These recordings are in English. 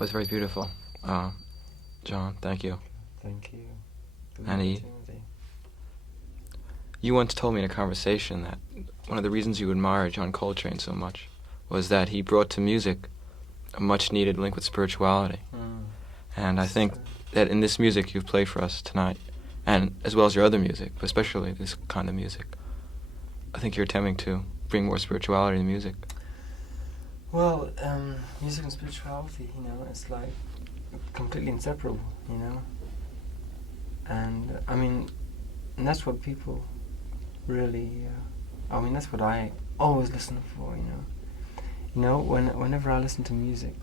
was very beautiful. John, thank you. Thank you. And you once told me in a conversation that one of the reasons you admire John Coltrane so much was that he brought to music a much-needed link with spirituality. And I think that in this music you've played for us tonight, and as well as your other music, but especially this kind of music, I think you're attempting to bring more spirituality to music. Well, music and spirituality, it's like completely inseparable, And, and that's what people really, that's what I always listen for, Whenever I listen to music,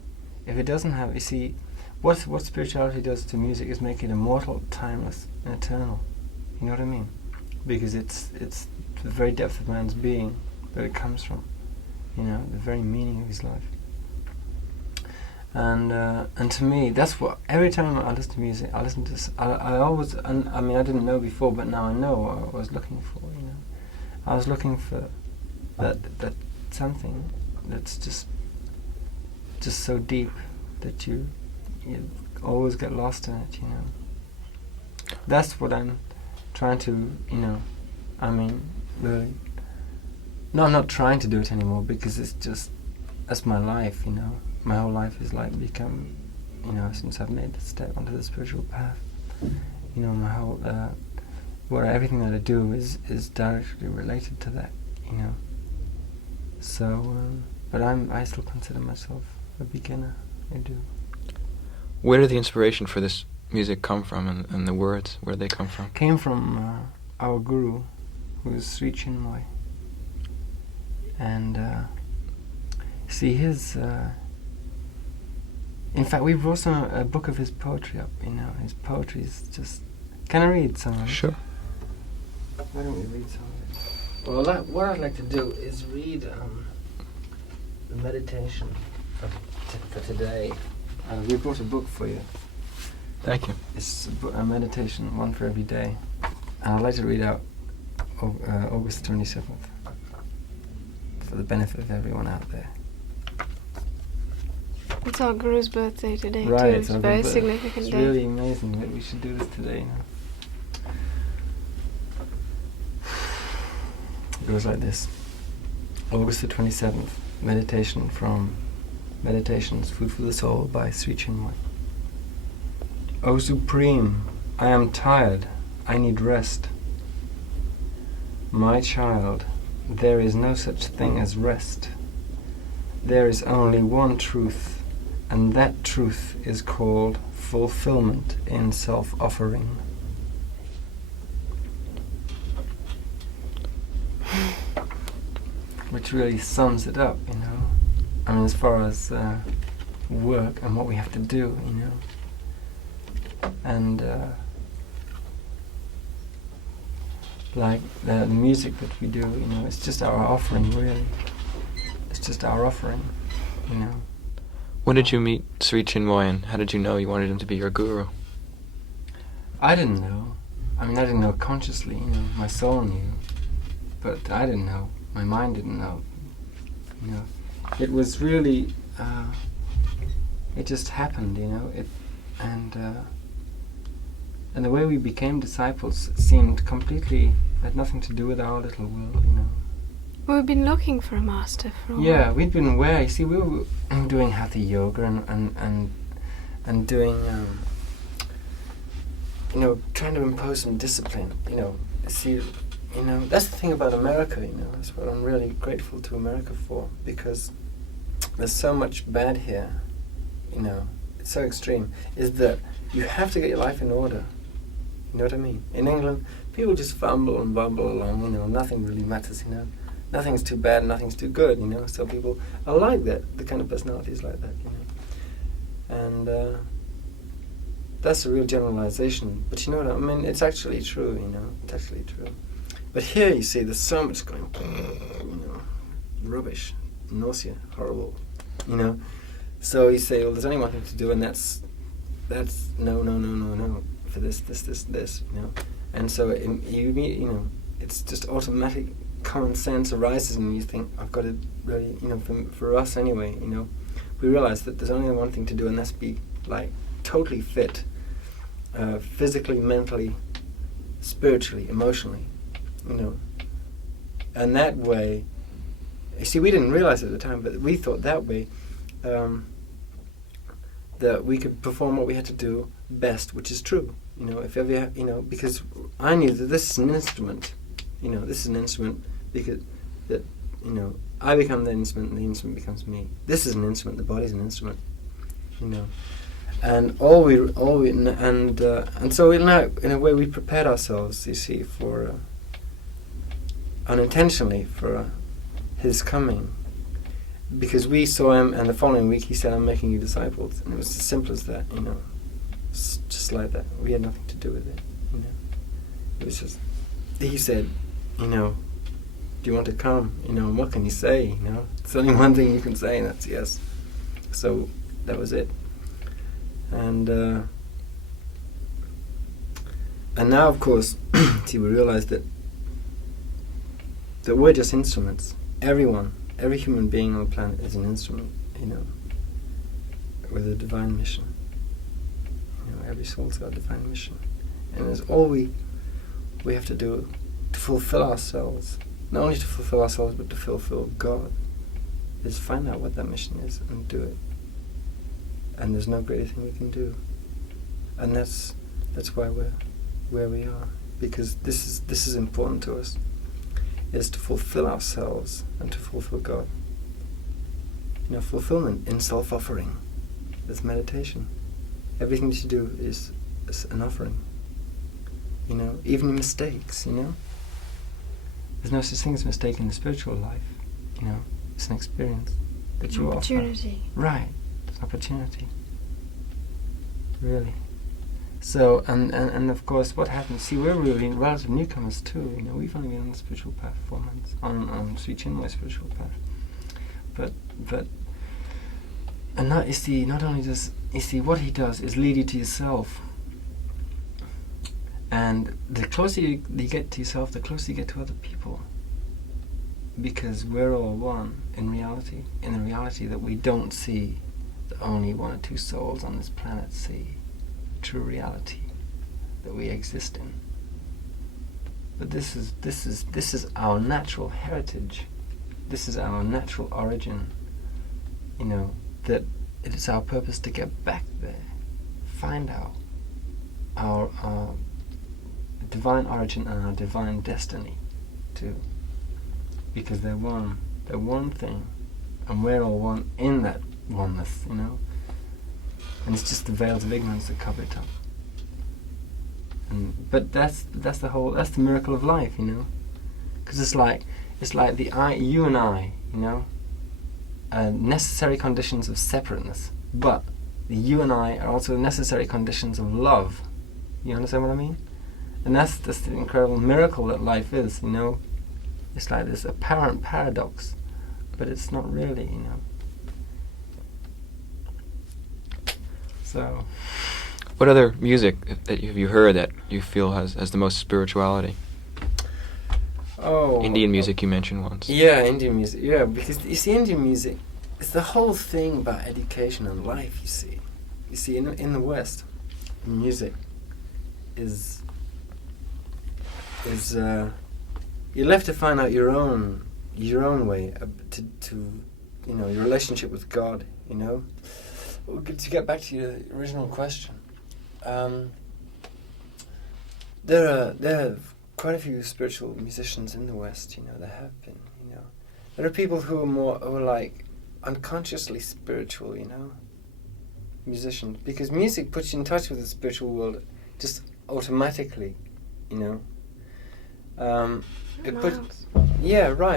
if it doesn't have, you see, what spirituality does to music is make it immortal, timeless, and eternal. You know what I mean? Because it's the very depth of man's being that it comes from. The very meaning of his life. And to me, that's what, every time I listen to music, I listen to, I always, I didn't know before, but now I know what I was looking for, I was looking for that something that's just so deep that you always get lost in it, That's what I'm trying to, really. No, I'm not trying to do it anymore because it's just, that's my life, My whole life is like become, since I've made the step onto the spiritual path, my whole, everything that I do is directly related to that, So, but I still consider myself a beginner, I do. Where did the inspiration for this music come from, and the words, where did they come from? Came from our guru, who is Sri Chinmoy. And see his. In fact, we brought a book of his poetry up. His poetry is just. Can I read some of it? Sure. Why don't we read some of it? Well, what I'd like to do is read the meditation for today. We brought a book for you. Thank you. It's a meditation, one for every day, and I'd like to read out August 27th. For the benefit of everyone out there. It's our Guru's birthday today, right, too. It's a very significant day. It's really amazing that we should do this today. It goes like this. August the 27th, meditation from Meditations, Food for the Soul by Sri Chinmoy. O Supreme, I am tired. I need rest. My child, there is no such thing as rest. There is only one truth, and that truth is called fulfillment in self-offering. Which really sums it up, as far as work and what we have to do, And like the music that we do, it's just our offering, really. It's just our offering, When did you meet Sri Chinmoy, and how did you know you wanted him to be your guru? I didn't know. I didn't know consciously, my soul knew. But I didn't know. My mind didn't know. It was really, it just happened, And the way we became disciples seemed completely, had nothing to do with our little world, We've been looking for a master for a while. Yeah, we'd been aware. You see, we were doing hatha yoga and doing, trying to impose some discipline. See, that's the thing about America. That's what I'm really grateful to America for, because there's so much bad here. It's so extreme. Is that you have to get your life in order. You know what I mean? In England, people just fumble and bumble along. Nothing really matters. Nothing's too bad, nothing's too good, So people are like that. The kind of personalities like that, And that's a real generalization. But you know what it's actually true, It's actually true. But here, you see, there's so much going, rubbish, nausea, horrible, So you say, well, there's only one thing to do, and that's no. For this, And so it's just automatic. Common sense arises and you think, I've got to really, for us anyway, we realized that there's only one thing to do, and that's be like totally fit, physically, mentally, spiritually, emotionally, you know. And that way, you see, we didn't realize at the time, but we thought that way that we could perform what we had to do best, which is true. You know, if ever, you know, because I knew that this is an instrument. You know, this is an instrument because that, you know, I become the instrument and the instrument becomes me. This is an instrument. The body's an instrument. You know, and and so in a way we prepared ourselves, you see, for unintentionally for his coming, because we saw him, and the following week he said, "I'm making you disciples," and it was as simple as that. You know, just like that. We had nothing to do with it. You know, it was just he said, you know, do you want to come? You know, and what can you say? You know, it's only one thing you can say, and that's yes. So that was it. And now, of course, see, we realize that we're just instruments. Every human being on the planet is an instrument, you know, with a divine mission. You know, every soul's got a divine mission, and it's all we have to do to fulfill ourselves. Not only to fulfill ourselves, but to fulfill God, is find out what that mission is and do it. And there's no greater thing we can do. And that's why we're where we are, because this is important to us, is to fulfill ourselves and to fulfill God. You know, fulfillment in self-offering. That's meditation. Everything that you do is an offering. You know, even your mistakes, you know. There's no such thing as mistake in the spiritual life. You know, it's an experience that you offer. Opportunity. Right. It's an opportunity. Really. So, and of course, what happens? See, we're really relative newcomers too. You know, we've only been on the spiritual path 4 months, on Sweet Chinmoy's spiritual path. But, and not, you see, not only does, you see, what he does is lead you to yourself. And the closer you get to yourself, the closer you get to other people. Because we're all one in reality, in the reality that we don't see, that only 1 or 2 souls on this planet see. True reality that we exist in. But this is our natural heritage. This is our natural origin. You know, that it is our purpose to get back there, find out our divine origin and our divine destiny too. Because they're one thing, and we're all one in that oneness, you know. And it's just the veils of ignorance that cover it up. But that's the miracle of life, you know. Because it's like you and I, you know, necessary conditions of separateness. But the you and I are also necessary conditions of love. You understand what I mean? And that's the incredible miracle that life is, you know. It's like this apparent paradox, but it's not really, you know. So, what other music that have you heard that you feel has the most spirituality? Oh, Indian music you mentioned once. Yeah, Indian music. Yeah, because you see, Indian music, it's the whole thing about education and life. You see, in the West, music is you're left to find out your own way to you know, your relationship with God. You know. To get back to your original question, there are quite a few spiritual musicians in the West. You know, there have been. You know, there are people who are like unconsciously spiritual. You know, musicians, because music puts you in touch with the spiritual world just automatically. You know,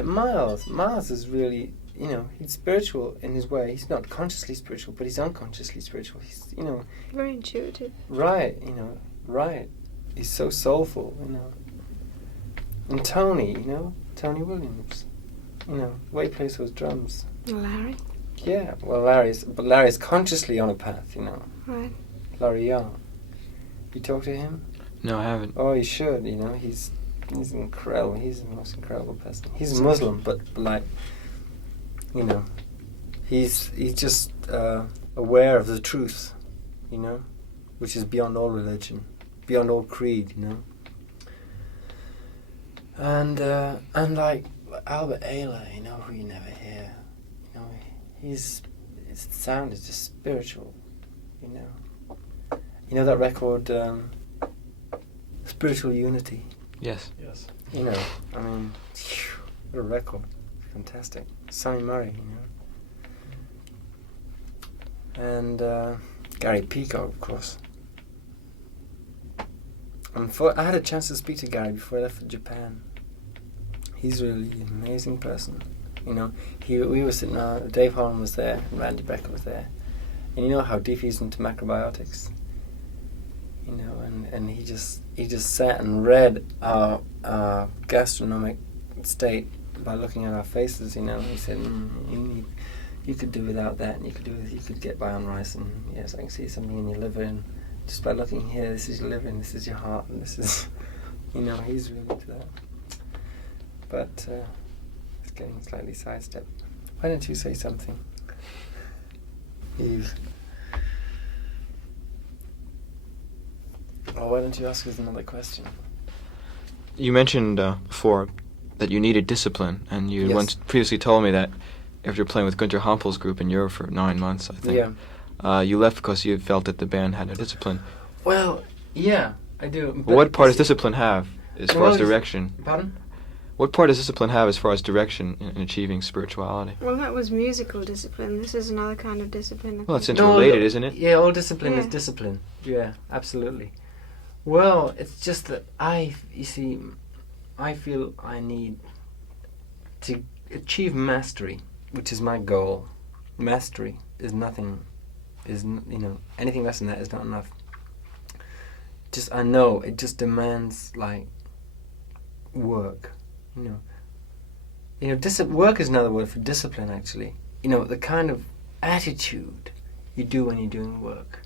Miles is really. You know, he's spiritual in his way. He's not consciously spiritual, but he's unconsciously spiritual. He's, you know... Very intuitive. Right, you know, right. He's so soulful, you know. And Tony, you know, Tony Williams. You know, the way he plays those drums. Larry. Yeah, well, Larry's consciously on a path, you know. Right. Larry Young. You talk to him? No, I haven't. Oh, you should, you know. He's incredible. He's the most incredible person. He's a Muslim, but like... You know, he's just aware of the truth, you know, which is beyond all religion, beyond all creed, you know. And like Albert Ayler, you know, who you never hear, you know, his sound is just spiritual, you know. You know that record, Spiritual Unity? Yes. Yes. You know, I mean, what a record. Fantastic. Sonny Murray, you know. And Gary Peacock, of course. I had a chance to speak to Gary before I left for Japan. He's really an amazing person. You know, we were sitting there, Dave Holland was there, and Randy Becker was there. And you know how deep he's into macrobiotics. You know, and he just sat and read our gastronomic state by looking at our faces. You know, he said, you could do without that, and you could get by on rice. And yes, I can see something in your liver, and just by looking here, this is your liver, and this is your heart, and this is, you know, he's really into that. But it's getting slightly sidestepped. Why don't you say something, Eve? Or why don't you ask us another question? You mentioned before that you needed discipline, and you Yes. once previously told me that after playing with Günter Hampel's group in Europe for 9 months, I think, you left because you felt that the band had no discipline. Well, yeah, I do. But what part does discipline have as far as direction? Pardon? What part does discipline have as far as direction in achieving spirituality? Well, that was musical discipline. This is another kind of discipline. Well, it's interrelated, isn't it? Yeah, all discipline is Yeah. discipline. Yeah, absolutely. Well, it's just that I feel I need to achieve mastery, which is my goal. Mastery is nothing, you know, anything less than that is not enough. I know it just demands like work, you know. You know, work is another word for discipline, actually. You know, the kind of attitude you do when you're doing work.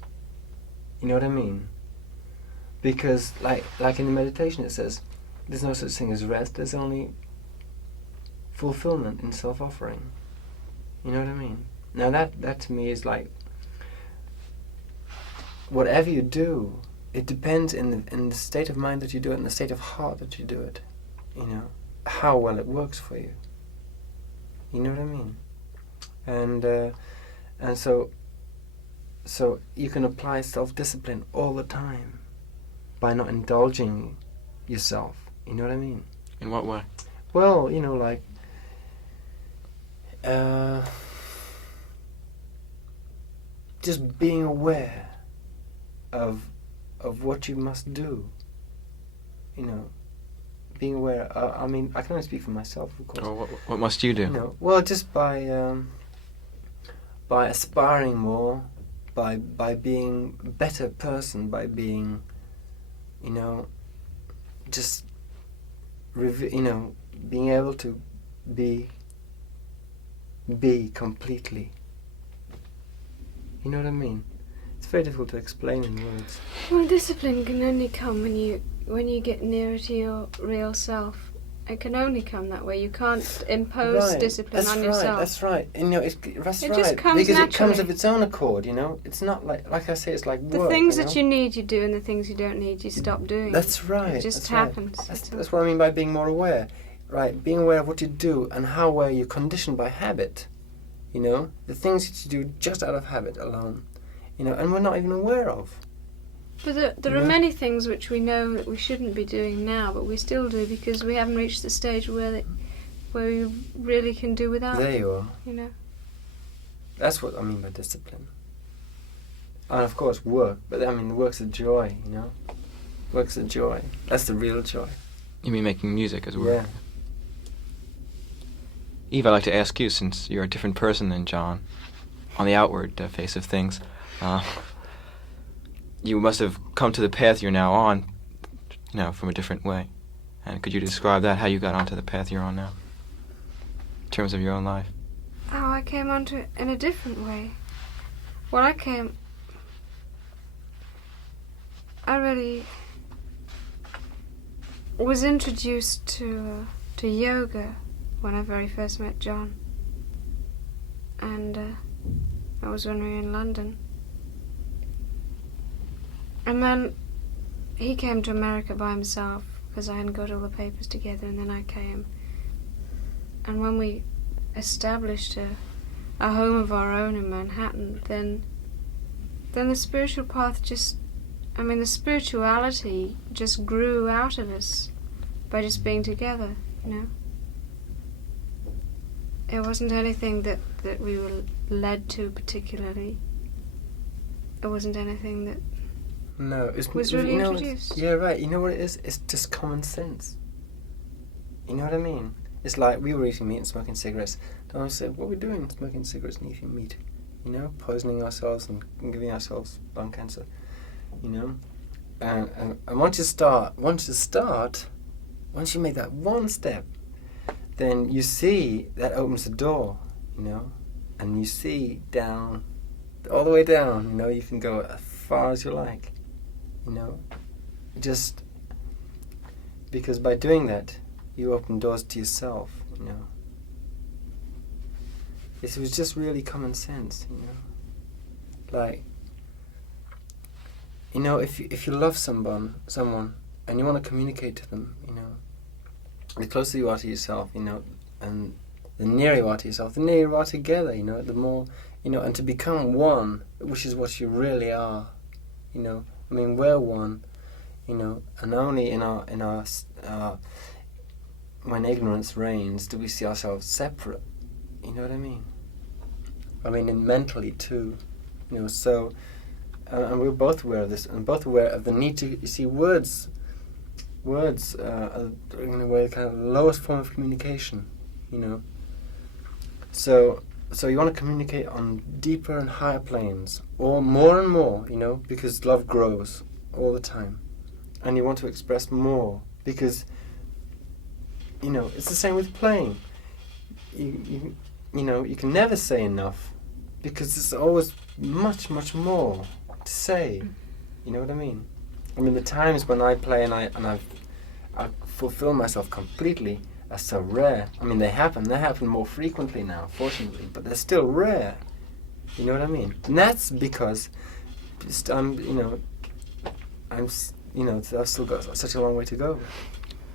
You know what I mean? Because, like in the meditation, it says, there's no such thing as rest. There's only fulfillment in self-offering. You know what I mean? Now that to me is like, whatever you do, it depends in the state of mind that you do it, and the state of heart that you do it. You know, how well it works for you. You know what I mean? And so you can apply self-discipline all the time by not indulging yourself. You know what I mean? In what way? Well, you know, like just being aware of what you must do. You know, being aware. I mean, I can only speak for myself, of course. Or what must you do? You know, well, just by aspiring more, by being a better person, by being, you know, just you know, being able to be completely. You know what I mean? It's very difficult to explain in words. Well, discipline can only come when you get nearer to your real self. It can only come that way. You can't impose discipline on yourself. That's right. You know, that's It right. just comes because it comes naturally. of its own accord. You know, it's not like I say, it's like The work. things you that know? you need, you do, and the things you don't need, you stop doing. That's right. It just that's happens. Right. That's all. That's what I mean by being more aware. Right, being aware of what you do and how well you're conditioned by habit. You know, the things that you do just out of habit alone. You know, and we're not even aware of. But there are many things which we know that we shouldn't be doing now, but we still do because we haven't reached the stage where we really can do without. There you are. You know. That's what I mean by discipline. And of course work, but I mean the work's a joy, you know. Work's a joy. That's the real joy. You mean making music as well? Yeah. Eve, I'd like to ask you, since you're a different person than John, on the outward face of things, you must have come to the path you're now on, you know, from a different way. And could you describe that, how you got onto the path you're on now, in terms of your own life? Oh, I came onto it in a different way. Well, I really was introduced to yoga when I very first met John, and That was when we were in London. And then he came to America by himself because I hadn't got all the papers together, and then I came. And when we established a home of our own in Manhattan, then the spiritual path the spirituality just grew out of us by just being together, you know. It wasn't anything that we were led to particularly. It wasn't anything that No, was really introduced. Yeah, right. You know what it is? It's just common sense. You know what I mean? It's like we were eating meat and smoking cigarettes. Don't say, what are we doing? Smoking cigarettes and eating meat. You know, poisoning ourselves and giving ourselves lung cancer. You know, and once you make that one step, then you see that opens the door. You know, and you see down, all the way down. You know, you can go as far as you like. You know, just because by doing that, you open doors to yourself, you know. It was just really common sense, you know. Like, you know, if you love someone, and you want to communicate to them, you know, the closer you are to yourself, you know, and the nearer you are to yourself, the nearer you are together, you know, the more, you know, and to become one, which is what you really are, you know. I mean, we're one, you know, and only in our when ignorance reigns do we see ourselves separate. You know what I mean? I mean, and mentally too, you know. So, and we're both aware of this, and both aware of the need to. You see, words are in a way kind of the lowest form of communication. You know. So you want to communicate on deeper and higher planes, or more and more, you know, because love grows all the time, and you want to express more because, you know, it's the same with playing. You know, you can never say enough because there's always much more to say. You know what I mean? I mean, the times when I play and I fulfill myself completely are so rare. I mean, they happen more frequently now, fortunately, but they're still rare. You know what I mean? And that's because I've still got such a long way to go.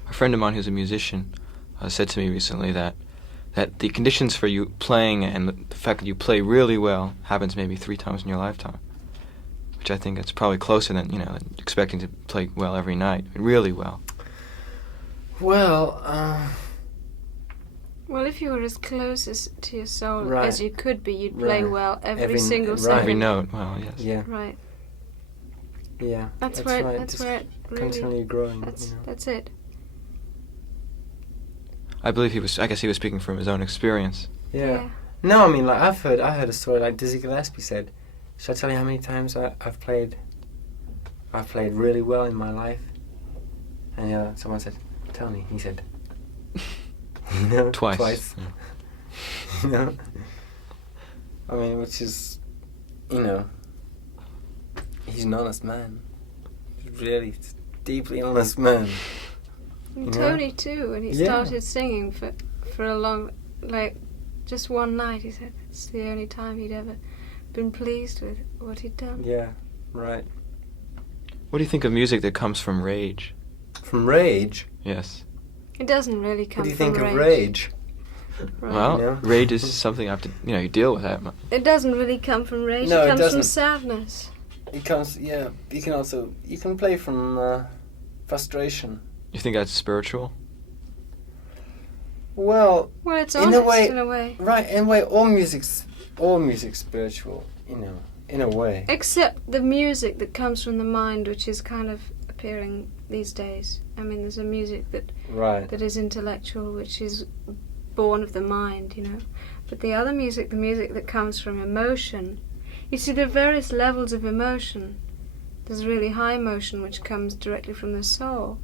A friend of mine who's a musician said to me recently that the conditions for you playing and the fact that you play really well happens maybe 3 times in your lifetime, which I think it's probably closer than, you know, expecting to play well every night, really well. Well, well, if you were as close to your soul right. as you could be, you'd play Right. well every single right. second. Every note, well, yes. Yeah. Right. Yeah. That's right. where Just it really. continually growing. That's you know. that's it. I believe I guess he was speaking from his own experience. Yeah. No, I mean, like I heard a story like Dizzy Gillespie said. Should I tell you how many times I've played really well in my life? And someone said, "Tell me." He said, "You know, Twice. Yeah. You know, I mean, which is, you know, he's an honest man. He's really deeply honest man. And You know? Tony too, when he Yeah. started singing for a long, like, just one night, he said it's the only time he'd ever been pleased with what he'd done. Yeah, right. What do you think of music that comes from rage? From rage? Yes. It doesn't really come What do you from think rage. of rage? Right. Well, Yeah. rage is something I have to, you know, you deal with that. It doesn't really come from rage. No, it it comes from doesn't. sadness. It comes, yeah, you can play from frustration. You think that's spiritual? Well, Well, it's In a honest way- in a way. right, in a way, all music's spiritual, you know, in a way. Except the music that comes from the mind, which is kind of appearing these days. I mean, there's a music Right. that is intellectual, which is born of the mind, you know. But the other music, the music that comes from emotion, you see, there are various levels of emotion. There's really high emotion, which comes directly from the soul.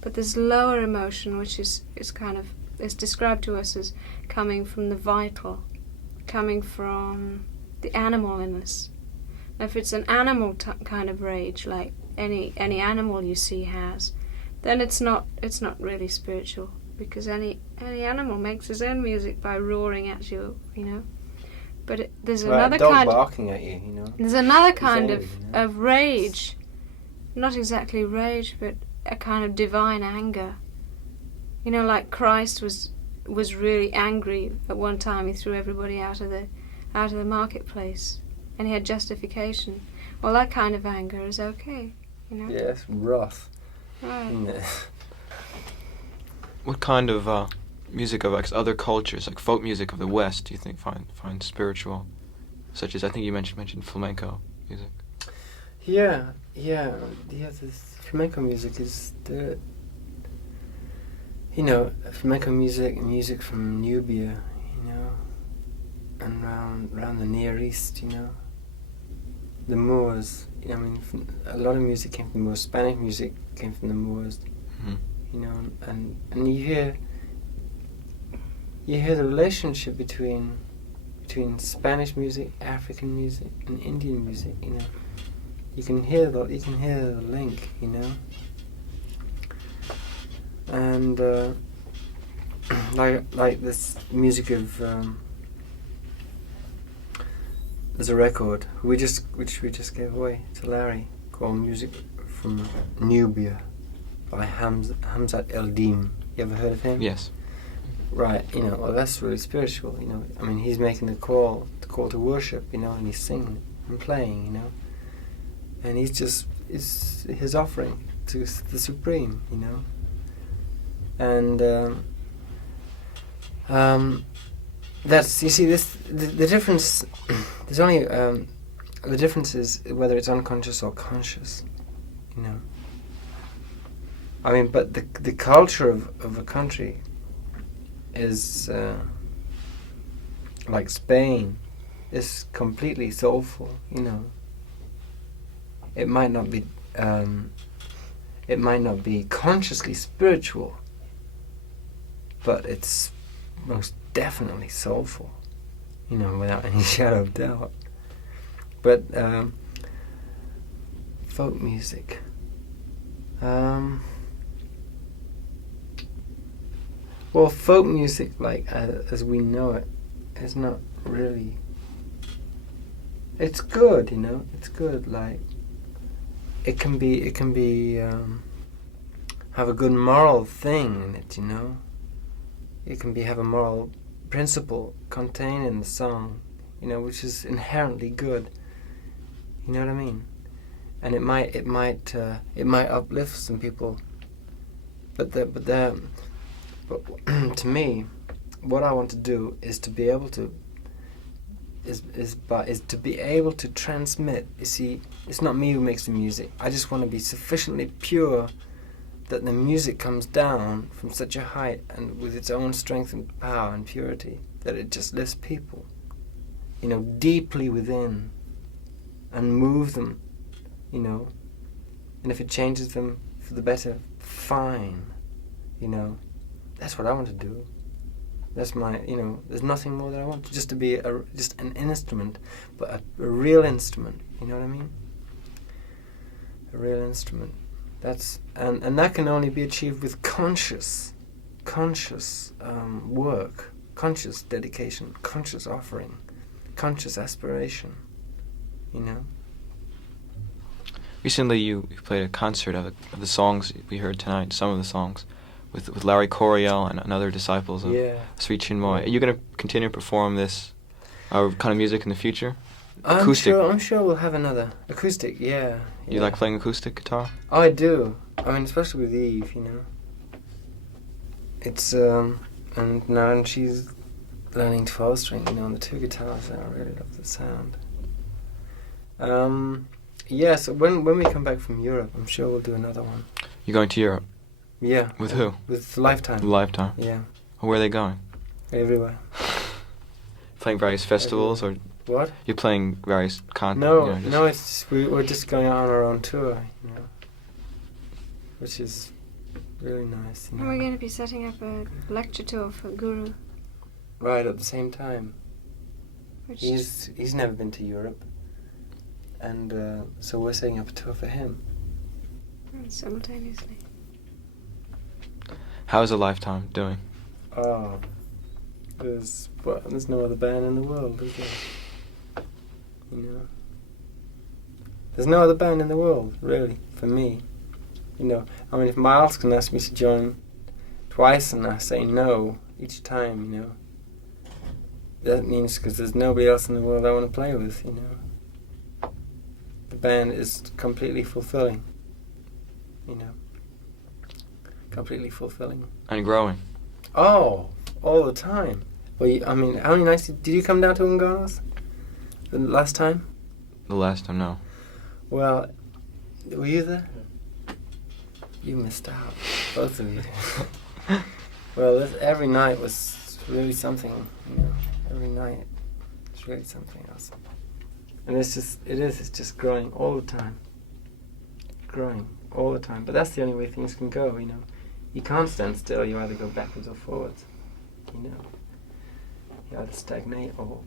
But there's lower emotion, which is described to us as coming from the vital, coming from the animal in us. Now, if it's an animal kind of rage, like any animal you see has, then it's not really spiritual, because any animal makes its own music by roaring at you, you know. But there's Right, another a dog kind. barking at you, you know. There's another kind angry, you know. of rage, not exactly rage, but a kind of divine anger. You know, like Christ was really angry at one time. He threw everybody out of the marketplace, and he had justification. Well, that kind of anger is okay, you know. Yes, wrath. Right. Isn't it? What kind of music of like other cultures, like folk music of the West, do you think find spiritual, such as I think you mentioned flamenco music? Yeah. This flamenco music is the, you know, flamenco music from Nubia, you know, and around the Near East, you know, the Moors. I mean, a lot of music came from the Moors. Spanish music came from the Moors, you know, and you hear the relationship between Spanish music, African music, and Indian music. You know, you can hear the link. You know, and like this music of there's a record which we just gave away to Larry called Music from Nubia by Hamzat El-Dim. You ever heard of him? Yes. Right, you know, well, that's really spiritual, you know. I mean, he's making the call to worship, you know, and he's singing and playing, you know. And he's just, it's his offering to the Supreme, you know. And that's, you see, the difference, there's only, the difference is whether it's unconscious or conscious, you know. I mean, but the culture of a country is like Spain, is completely soulful, you know. It might not be consciously spiritual, but it's most definitely soulful, you know, without any shadow of doubt. But folk music, well, folk music, like as we know it, is not really. It's good, you know. It's good. Like it can be have a good moral thing in it, you know. It can have a moral principle contained in the song, you know, which is inherently good. You know what I mean? And it might uplift some people, but to me, what I want to do is to be able to to be able to transmit. You see, it's not me who makes the music. I just want to be sufficiently pure that the music comes down from such a height and with its own strength and power and purity that it just lifts people, you know, deeply within and move them, you know. And if it changes them for the better, fine, you know. That's what I want to do. That's my, you know, there's nothing more that I want. Just to be just an instrument, but a real instrument, you know what I mean? A real instrument. That's, and that can only be achieved with conscious work, conscious dedication, conscious offering, conscious aspiration, you know? Recently you played a concert of the songs we heard tonight, some of the songs, with Larry Coryell and other disciples of Sri Chinmoy. Are you going to continue to perform this kind of music in the future? Acoustic? I'm sure we'll have another. Acoustic, yeah. You like playing acoustic guitar? Oh, I do. I mean, especially with Eve, you know. It's, and now she's learning 12-string, you know, on the two guitars, and I really love the sound. Yeah, so when we come back from Europe, I'm sure we'll do another one. You're going to Europe? Yeah. With who? With Lifetime. Lifetime? Yeah. Where are they going? Everywhere. Playing various festivals, or what? you're playing various No, you know, no, it's just, we're just going on our own tour, you know, which is really nice. You know? And we're going to be setting up a lecture tour for Guru. Right, at the same time. Which He's never been to Europe, and so we're setting up a tour for him. Simultaneously. How is A Lifetime doing? Oh, Because there's no other band in the world, is there? You know, there's no other band in the world, really, for me. You know, I mean, if Miles can ask me to join twice and I say no each time, you know, that means because there's nobody else in the world I want to play with, you know. The band is completely fulfilling, you know. Completely fulfilling. And growing. Oh, all the time. Well, I mean, how many nights did you come down to Ungano's the last time? The last time, no. Well, were you there? You missed out, both of you. Well, every night was really something, you know. Every night it's really something else. And it's just growing all the time. Growing all the time. But that's the only way things can go, you know. You can't stand still, you either go backwards or forwards, you know. You either stagnate or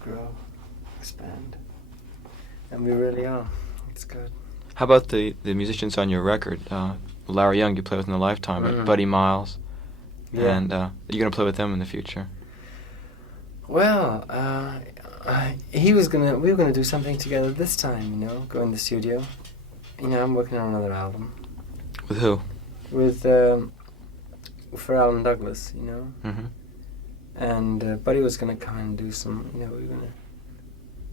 grow, expand. And we really are. It's good. How about the musicians on your record? Larry Young, you play with in the Lifetime, Buddy Miles, and are you going to play with them in the future? Well, we were gonna do something together this time, you know, go in the studio. You know, I'm working on another album. With who? With for Alan Douglas, you know. Mm-hmm. And Buddy was gonna come and do some, you know, we were gonna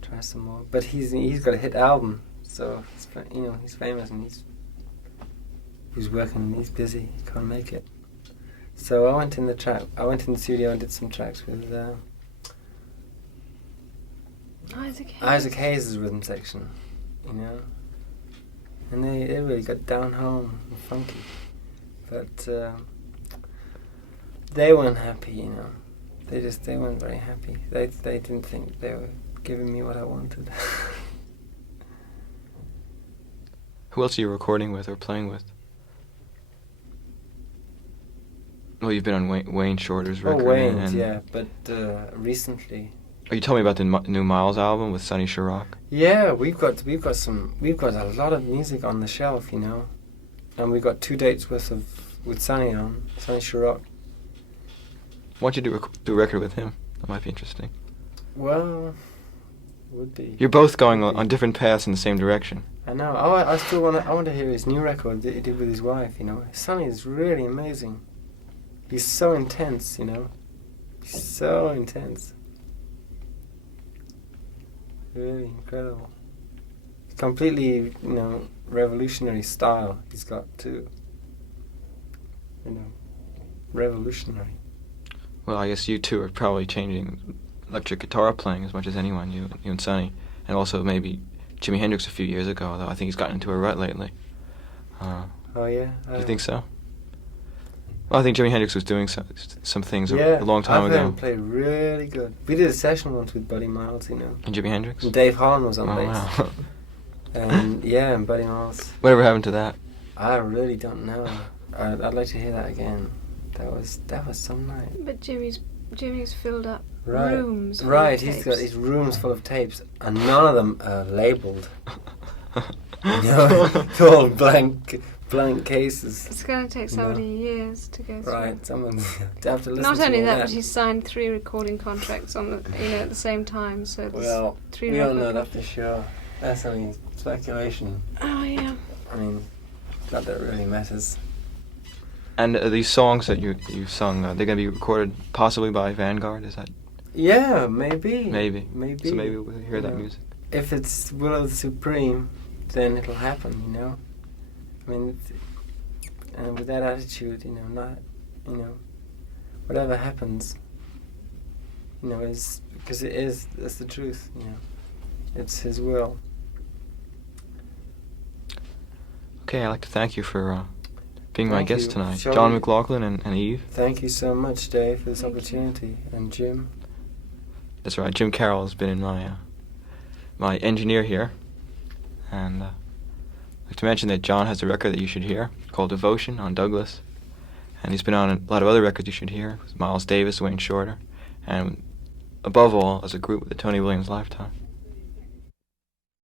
try some more. But he's got a hit album, so you know, he's famous and he's working, he's busy, he can't make it. So I went in the studio and did some tracks with Isaac Hayes' rhythm section, you know. And they really got down home and funky. But they weren't happy, you know. They weren't very happy. They didn't think they were giving me what I wanted. Who else are you recording with or playing with? Well, you've been on Wayne Shorter's record. Oh, Wayne's, yeah. But recently. Oh, you told me about the new Miles album with Sonny Sharrock. Yeah, we've got a lot of music on the shelf, you know, and we've got 2 dates worth with Sonny Sharrock. Why don't you do a record with him? That might be interesting. Well, would be. You're both going on different paths in the same direction. I know. I want to hear his new record that he did with his wife. You know, Sonny is really amazing. He's so intense, you know. He's so intense. Really incredible. Completely, you know, revolutionary style he's got too. You know, revolutionary. Well, I guess you two are probably changing electric guitar playing as much as anyone, you and Sonny. And also maybe Jimi Hendrix a few years ago, though I think he's gotten into a rut lately. Oh, yeah? Do you think so? Well, I think Jimi Hendrix was doing some things a long time ago. Yeah, I've played really good. We did a session once with Buddy Miles, you know. And Jimi Hendrix? And Dave Holland was on bass. Wow. And yeah, and Buddy Miles. Whatever happened to that? I really don't know. I'd like to hear that again. That was some night. But Jimmy's filled up Right. rooms. Right, full of he's got tapes. his rooms full of tapes, and none of them are labelled. You know, it's all blank cases. It's going to take somebody years to go through. Right, someone's to have to listen Not to only all that, but he's signed 3 recording contracts on at the same time. So there's Well, 3 we don't know record that for sure. That's only speculation. Oh yeah. I mean, not that it really matters. And these songs that you've sung, they're going to be recorded possibly by Vanguard, is that? Yeah, maybe. Maybe. Maybe. So maybe we'll hear that Yeah. music. If it's Will of the Supreme, then it'll happen, you know? I mean, and with that attitude, you know, whatever happens, you know, is, because that's the truth, you know. It's his will. Okay, I'd like to thank you for being my Thank guest you. tonight. Shall John we- McLaughlin and Eve. Thank you so much, Dave, for this Thank you. opportunity. And Jim. That's right, Jim Carroll has been in my engineer here. And I'd like to mention that John has a record that you should hear called Devotion on Douglas. And he's been on a lot of other records you should hear, with Miles Davis, Wayne Shorter, and above all, as a group with the Tony Williams Lifetime.